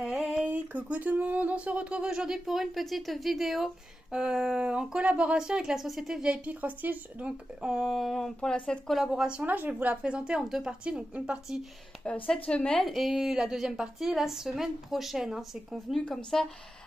Hey, coucou tout le monde, on se retrouve aujourd'hui pour une petite vidéo en collaboration avec la société VIP Cross Stitch. Donc cette collaboration là, je vais vous la présenter en deux parties. Donc une partie cette semaine et la deuxième partie la semaine prochaine, hein. C'est convenu comme ça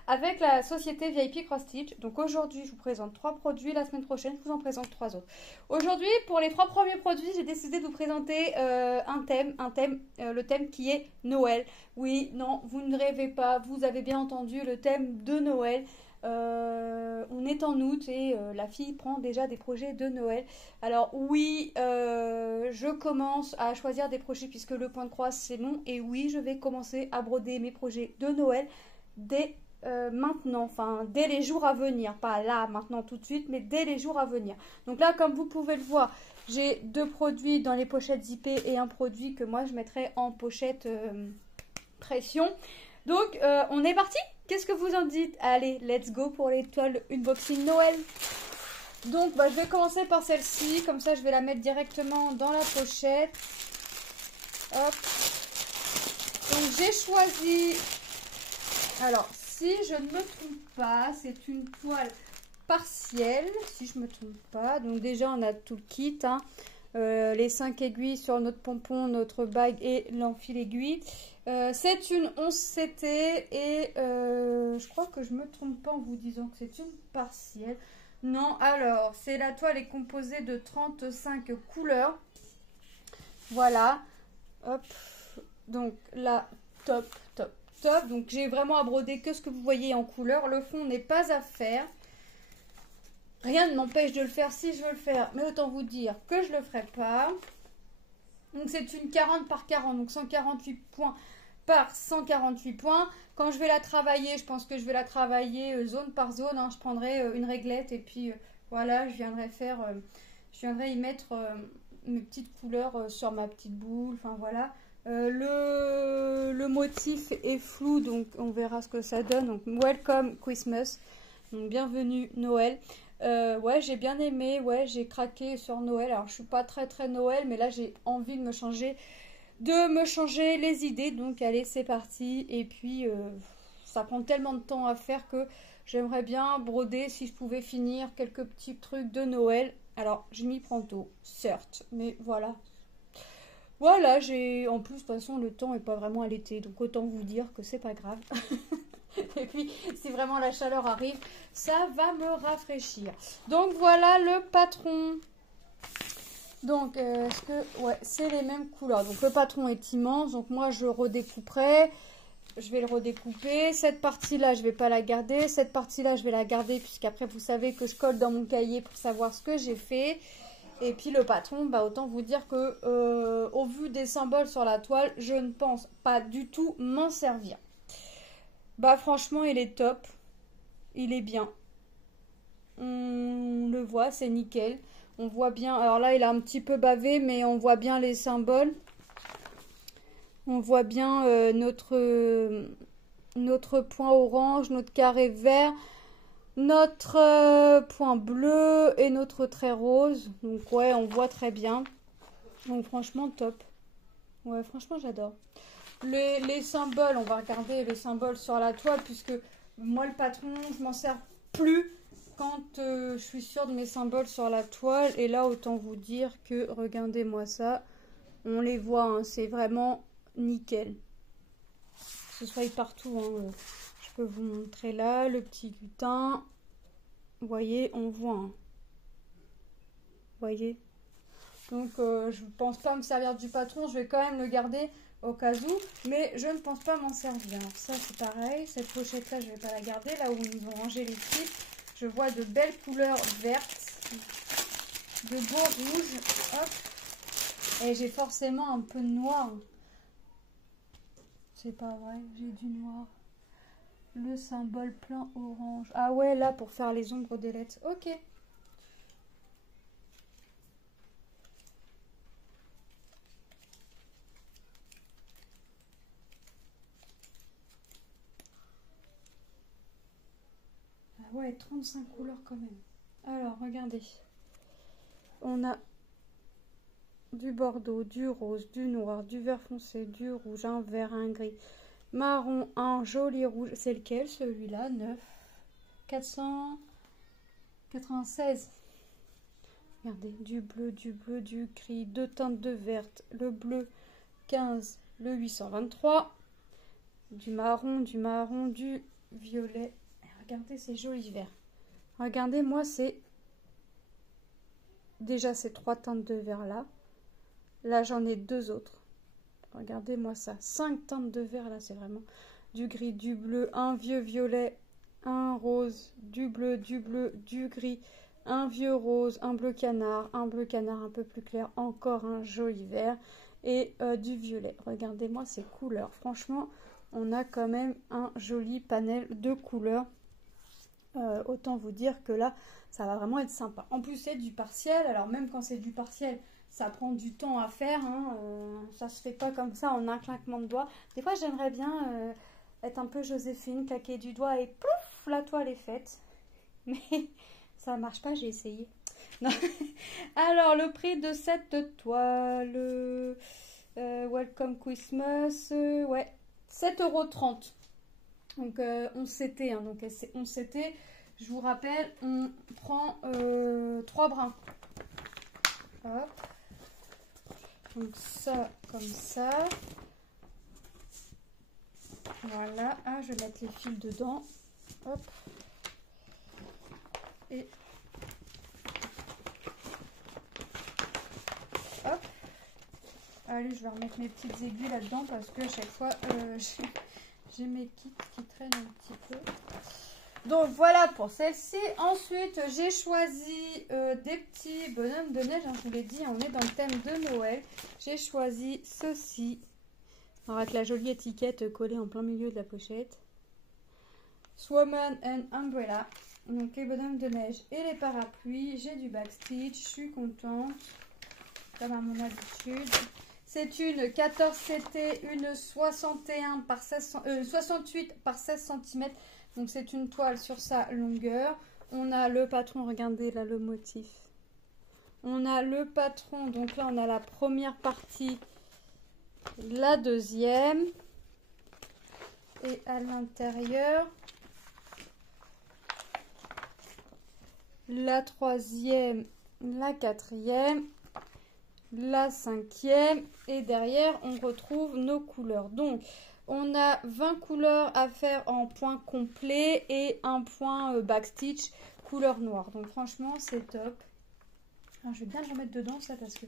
avec la société VIP Cross Stitch. Donc aujourd'hui je vous présente 3 produits, la semaine prochaine je vous en présente 3 autres. Aujourd'hui pour les 3 premiers produits, j'ai décidé de vous présenter le thème qui est Noël. Oui, non, vous ne rêvez pas, vous avez bien entendu le thème de Noël. On est en août et la fille prend déjà des projets de Noël. Alors oui, je commence à choisir des projets puisque le point de croix c'est long. Et oui, je vais commencer à broder mes projets de Noël dès maintenant, enfin dès les jours à venir. Pas là, maintenant tout de suite, mais dès les jours à venir. Donc là, comme vous pouvez le voir, j'ai 2 produits dans les pochettes zippées et un produit que moi je mettrai en pochette pression. Donc on est parti. Qu'est-ce que vous en dites? Allez, let's go pour l'étoile unboxing Noël. Donc je vais commencer par celle-ci, comme ça je vais la mettre directement dans la pochette. Hop. Donc j'ai choisi, alors si je ne me trompe pas, c'est une toile partielle, si je ne me trompe pas. Donc déjà on a tout le kit, hein. Les 5 aiguilles sur notre pompon, notre bague et l'enfil aiguille. C'est une 11 CT et je crois que je me trompe pas en vous disant que c'est une partielle. Non, alors, la toile est composée de 35 couleurs. Voilà. Hop. Donc là, top. Donc j'ai vraiment à broder que ce que vous voyez en couleur. Le fond n'est pas à faire. Rien ne m'empêche de le faire si je veux le faire, mais autant vous dire que je ne le ferai pas. Donc c'est une 40 par 40, donc 148 points par 148 points. Quand je vais la travailler, je pense que je vais la travailler zone par zone, hein. Je prendrai une réglette et puis voilà, je viendrai y mettre mes petites couleurs sur ma petite boule, enfin voilà. Le motif est flou, donc on verra ce que ça donne. Donc Welcome Christmas, donc bienvenue Noël. Ouais, j'ai bien aimé, ouais, j'ai craqué sur Noël. Alors je suis pas très Noël, mais là j'ai envie de me changer les idées. Donc allez, c'est parti. Et puis ça prend tellement de temps à faire que j'aimerais bien broder, si je pouvais finir quelques petits trucs de Noël. Alors je m'y prends tôt, certes, mais voilà. Voilà, en plus de toute façon le temps est pas vraiment à l'été, donc autant vous dire que c'est pas grave. Et puis, si vraiment la chaleur arrive, ça va me rafraîchir. Donc, voilà le patron. Donc, ouais, c'est les mêmes couleurs. Donc, le patron est immense. Donc, moi, je redécouperai. Je vais le redécouper. Cette partie-là, je ne vais pas la garder. Cette partie-là, je vais la garder puisqu'après, vous savez que je colle dans mon cahier pour savoir ce que j'ai fait. Et puis, le patron, autant vous dire que, au vu des symboles sur la toile, je ne pense pas du tout m'en servir. Franchement, il est top. Il est bien. On le voit, c'est nickel. On voit bien. Alors là, il a un petit peu bavé, mais on voit bien les symboles. On voit bien notre point orange, notre carré vert, notre point bleu et notre trait rose. Donc ouais, on voit très bien. Donc franchement, top. Ouais, franchement, j'adore. Les symboles, on va regarder les symboles sur la toile puisque moi le patron, je m'en sers plus quand je suis sûre de mes symboles sur la toile. Et là, autant vous dire que, regardez-moi ça, on les voit, hein, c'est vraiment nickel. Que ce soit partout, hein, je peux vous montrer là, le petit lutin. Vous voyez, on voit. Hein. Vous voyez. Donc, je ne pense pas me servir du patron, je vais quand même le garder au cas où, mais je ne pense pas m'en servir. Alors ça c'est pareil, cette pochette là je ne vais pas la garder, là où ils ont rangé les types. Je vois de belles couleurs vertes, de beaux rouges, hop, et j'ai forcément un peu de noir. C'est pas vrai, j'ai du noir. Le symbole plein orange. Ah ouais, là pour faire les ombres des lettres, ok. Ouais, 35 couleurs quand même. Alors, regardez. On a du bordeaux, du rose, du noir, du vert foncé, du rouge, un vert, un gris, marron, un joli rouge. C'est lequel celui-là? 9, 496. Regardez, du bleu, du gris, deux teintes de verte, le bleu 15, le 823, du marron, du violet. Regardez ces jolis verts. Regardez, moi c'est déjà ces trois teintes de vert là. Là j'en ai deux autres. Regardez-moi ça, 5 teintes de vert là, c'est vraiment du gris, du bleu, un vieux violet, un rose, du bleu, du gris, un vieux rose, un bleu canard un peu plus clair, encore un joli vert et du violet. Regardez-moi ces couleurs, franchement on a quand même un joli panel de couleurs. Autant vous dire que là ça va vraiment être sympa. En plus c'est du partiel, alors même quand c'est du partiel ça prend du temps à faire, hein, ça se fait pas comme ça en un claquement de doigts. Des fois j'aimerais bien être un peu Joséphine, claquer du doigt et pouf, la toile est faite. Mais ça marche pas, j'ai essayé. Non. Alors le prix de cette toile, Welcome Christmas, ouais, 7,30 €. Donc 11 CT, hein, donc c'est 11 CT. Je vous rappelle, on prend 3 brins. Hop. Donc ça, comme ça. Voilà. Ah, je vais mettre les fils dedans. Hop. Et hop. Allez, je vais remettre mes petites aiguilles là-dedans parce que à chaque fois, j'ai mes kits qui traînent un petit peu. Donc voilà pour celle-ci. Ensuite, j'ai choisi des petits bonhommes de neige. Hein, je vous l'ai dit, on est dans le thème de Noël. J'ai choisi ceci. Alors avec la jolie étiquette collée en plein milieu de la pochette. Snowman and Umbrella. Donc les bonhommes de neige et les parapluies. J'ai du backstitch. Je suis contente. Comme à mon habitude. C'est une 14 CT, une 61 par 16, 68 par 16 cm. Donc c'est une toile sur sa longueur. On a le patron, regardez là le motif. On a le patron, donc là on a la première partie, la deuxième. Et à l'intérieur, la troisième, la quatrième, la cinquième. Et derrière on retrouve nos couleurs. Donc on a 20 couleurs à faire en point complet et un point backstitch couleur noire. Donc franchement c'est top. Alors, je vais bien le remettre dedans ça parce que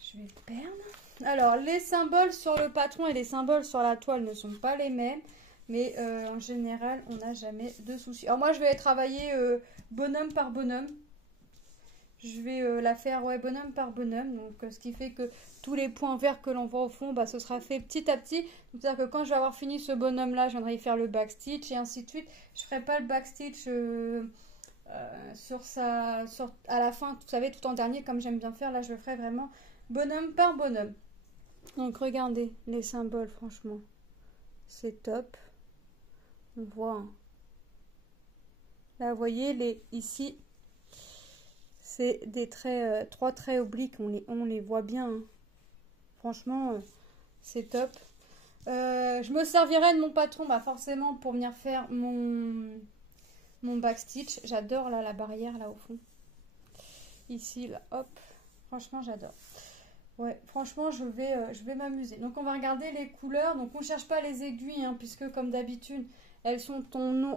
je vais perdre. Alors les symboles sur le patron et les symboles sur la toile ne sont pas les mêmes. Mais en général on n'a jamais de soucis. Alors moi je vais travailler bonhomme par bonhomme. Je vais la faire bonhomme par bonhomme. Donc ce qui fait que tous les points verts que l'on voit au fond, bah, ce sera fait petit à petit. C'est-à-dire que quand je vais avoir fini ce bonhomme là, je viendrai y faire le backstitch et ainsi de suite. Je ne ferai pas le backstitch à la fin, vous savez, tout en dernier comme j'aime bien faire. Là je le ferai vraiment bonhomme par bonhomme. Donc regardez les symboles, franchement. C'est top. On voit. Hein. Là vous voyez ici. C'est des traits, 3 traits obliques, on les voit bien. Hein. Franchement, c'est top. Je me servirai de mon patron, bah forcément, pour venir faire mon backstitch. J'adore là la barrière là au fond. Ici, là, hop. Franchement, j'adore. Ouais, franchement, je vais m'amuser. Donc, on va regarder les couleurs. Donc, on ne cherche pas les aiguilles, hein, puisque comme d'habitude, elles sont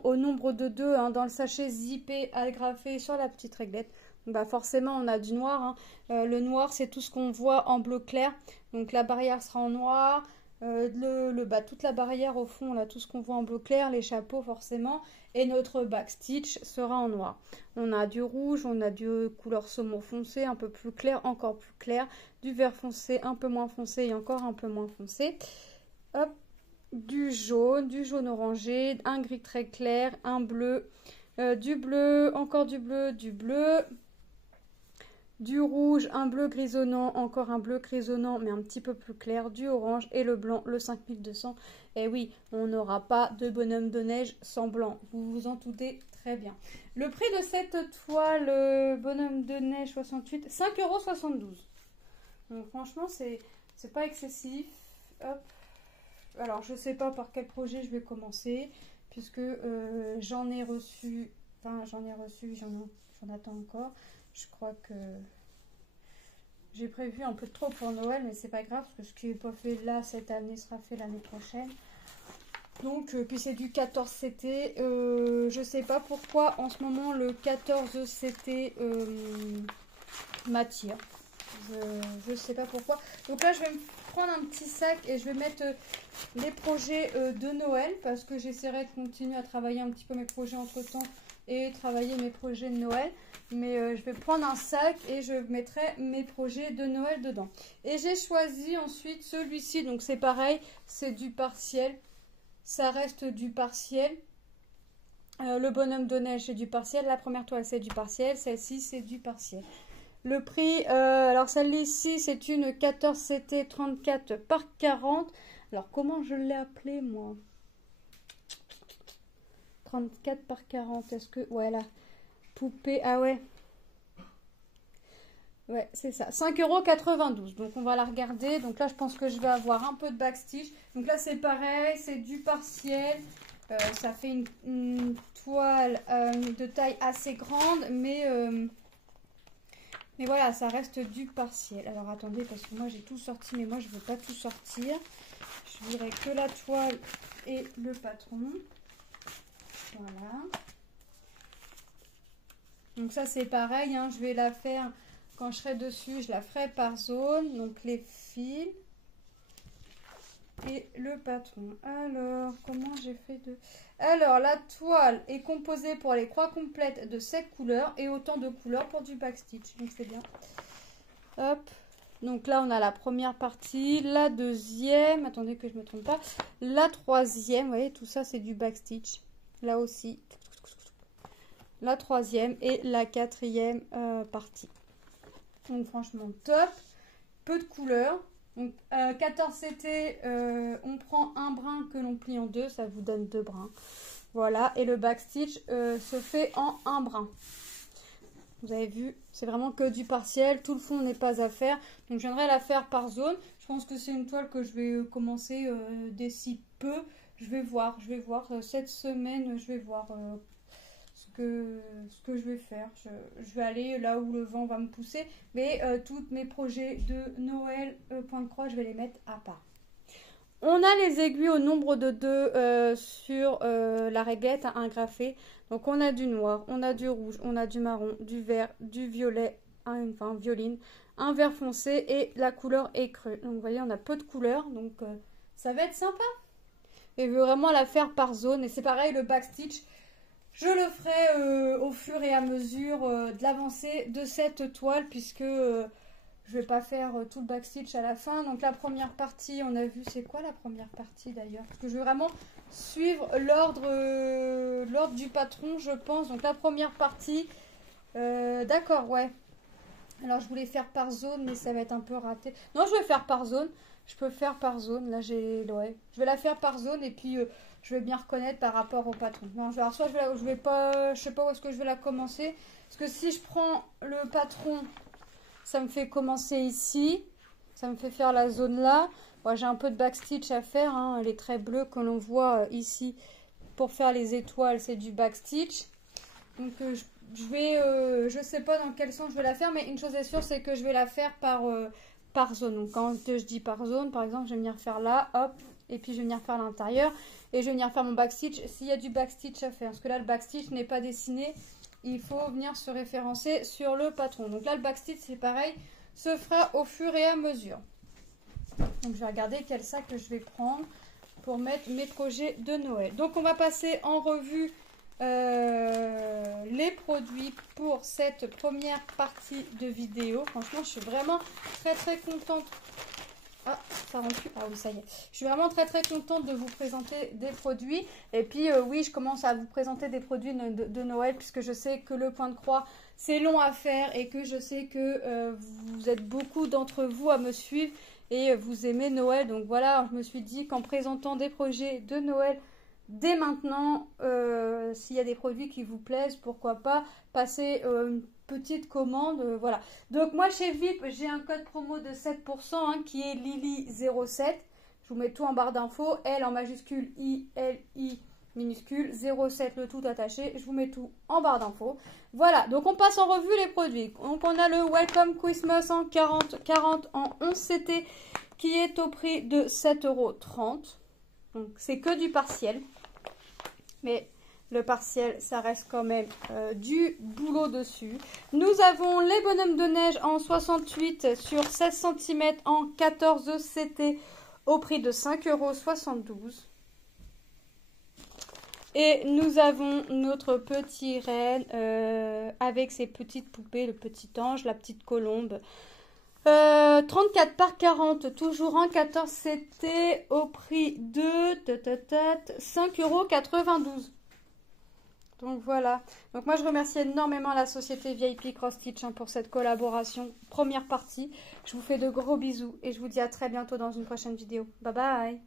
au nombre de 2 hein, dans le sachet zippé, agrafé sur la petite réglette. Bah forcément on a du noir, hein. Le noir c'est tout ce qu'on voit en bleu clair, donc la barrière sera en noir, toute la barrière au fond là, tout ce qu'on voit en bleu clair, les chapeaux forcément, et notre backstitch sera en noir. On a du rouge, on a du couleur saumon foncé, un peu plus clair, encore plus clair, du vert foncé, un peu moins foncé et encore un peu moins foncé. Hop, du jaune orangé, un gris très clair, un bleu, du bleu, encore du bleu, du rouge, un bleu grisonnant, encore un bleu grisonnant, mais un petit peu plus clair, du orange et le blanc, le 5200. Et oui, on n'aura pas de bonhomme de neige sans blanc, vous vous en doutez très bien. Le prix de cette toile, bonhomme de neige 68, 5,72 €. Donc franchement, c'est pas excessif. Hop, alors je sais pas par quel projet je vais commencer, puisque j'en ai reçu, j'en attends encore. Je crois que j'ai prévu un peu trop pour Noël, mais c'est pas grave, parce que ce qui n'est pas fait là cette année sera fait l'année prochaine. Donc, puis c'est du 14 CT. Je sais pas pourquoi en ce moment le 14 CT m'attire. Je sais pas pourquoi. Donc là, je vais me prendre un petit sac et je vais mettre les projets de Noël, parce que j'essaierai de continuer à travailler un petit peu mes projets entre temps et travailler mes projets de Noël. Mais je vais prendre un sac et je mettrai mes projets de Noël dedans. Et j'ai choisi ensuite celui-ci. Donc c'est pareil, c'est du partiel. Ça reste du partiel. Le bonhomme de neige, c'est du partiel. La première toile, c'est du partiel. Celle-ci, c'est du partiel. Le prix, alors celle-ci, c'est une 14 CT 34 par 40. Alors, comment je l'ai appelée, moi? 34 par 40. Est-ce que... Ouais, là. Poupée. Ah ouais. Ouais, c'est ça. 5,92 €. Donc, on va la regarder. Donc là, je pense que je vais avoir un peu de backstitch. Donc là, c'est pareil. C'est du partiel. Ça fait une toile de taille assez grande. Mais voilà, ça reste du partiel. Alors, attendez, parce que moi, j'ai tout sorti. Mais moi, je ne veux pas tout sortir. Je dirais que la toile et le patron. Voilà. Donc ça, c'est pareil. Hein, je vais la faire... Quand je serai dessus, je la ferai par zone. Donc les fils et le patron. Alors, comment j'ai fait de... Alors, la toile est composée pour les croix complètes de 7 couleurs et autant de couleurs pour du backstitch. Donc c'est bien. Hop. Donc là, on a la première partie, la deuxième. Attendez que je ne me trompe pas. La troisième, vous voyez, tout ça, c'est du backstitch. Là aussi. La troisième et la quatrième partie. Donc franchement top, peu de couleurs. Donc 14 CT, on prend un brin que l'on plie en deux, ça vous donne 2 brins. Voilà, et le backstitch se fait en un brin. Vous avez vu, c'est vraiment que du partiel, tout le fond n'est pas à faire. Donc je viendrai la faire par zone. Je pense que c'est une toile que je vais commencer d'ici peu. Je vais voir cette semaine, je vais voir ce que je vais faire. Je vais aller là où le vent va me pousser. Mais tous mes projets de Noël, point de croix, je vais les mettre à part. On a les aiguilles au nombre de 2 sur la réglette à engrafer. Donc on a du noir, on a du rouge, on a du marron, du vert, du violet, enfin violine, un vert foncé et la couleur écrue. Donc vous voyez, on a peu de couleurs, donc ça va être sympa. Et je veux vraiment la faire par zone. Et c'est pareil, le backstitch, je le ferai au fur et à mesure de l'avancée de cette toile, puisque je vais pas faire tout le backstitch à la fin. Donc la première partie, on a vu, c'est quoi la première partie d'ailleurs? Parce que je vais vraiment suivre l'ordre du patron, je pense. Donc la première partie, d'accord, ouais. Alors je voulais faire par zone, mais ça va être un peu raté. Non, je vais faire par zone. Je peux faire par zone. Là, ouais. Je vais la faire par zone et puis je vais bien reconnaître par rapport au patron. Non, alors soit je vais pas, je sais pas où est-ce que je vais la commencer. Parce que si je prends le patron, ça me fait commencer ici. Ça me fait faire la zone là. Bon, j'ai un peu de backstitch à faire. Hein. Les traits bleus que l'on voit ici pour faire les étoiles, c'est du backstitch. Donc je sais pas dans quel sens je vais la faire. Mais une chose est sûre, c'est que je vais la faire par zone. Donc quand je dis par zone, par exemple, je vais venir faire là, hop. Et puis je vais venir faire l'intérieur. Et je vais venir faire mon backstitch s'il y a du backstitch à faire. Parce que là, le backstitch n'est pas dessiné. Il faut venir se référencer sur le patron. Donc là, le backstitch, c'est pareil, se fera au fur et à mesure. Donc je vais regarder quel sac que je vais prendre pour mettre mes projets de Noël. Donc on va passer en revue les produits pour cette première partie de vidéo. Franchement, je suis vraiment très contente. Ah, ça rend plus. Ah oui, ça y est. Je suis vraiment très contente de vous présenter des produits. Et puis oui, je commence à vous présenter des produits de Noël, puisque je sais que le point de croix, c'est long à faire et que je sais que vous êtes beaucoup d'entre vous à me suivre et vous aimez Noël. Donc voilà, je me suis dit qu'en présentant des projets de Noël dès maintenant, s'il y a des produits qui vous plaisent, pourquoi pas passer une petite commande, voilà. Donc moi chez VIP, j'ai un code promo de 7% hein, qui est Lily07. Je vous mets tout en barre d'infos. L en majuscule, I, L, I minuscule, 0,7 le tout attaché. Je vous mets tout en barre d'infos. Voilà, donc on passe en revue les produits. Donc on a le Welcome Christmas en 40 en 11 CT qui est au prix de 7,30 €. Donc c'est que du partiel. Mais le partiel, ça reste quand même du boulot dessus. Nous avons les bonhommes de neige en 68 sur 16 cm en 14 CT au prix de 5,72 €. Et nous avons notre petit renne avec ses petites poupées, le petit ange, la petite colombe. 34 par 40, toujours en 14 CT au prix de 5,92 €. Donc voilà. Donc moi je remercie énormément la société VIP Cross Stitch pour cette collaboration. Première partie. Je vous fais de gros bisous et je vous dis à très bientôt dans une prochaine vidéo. Bye bye.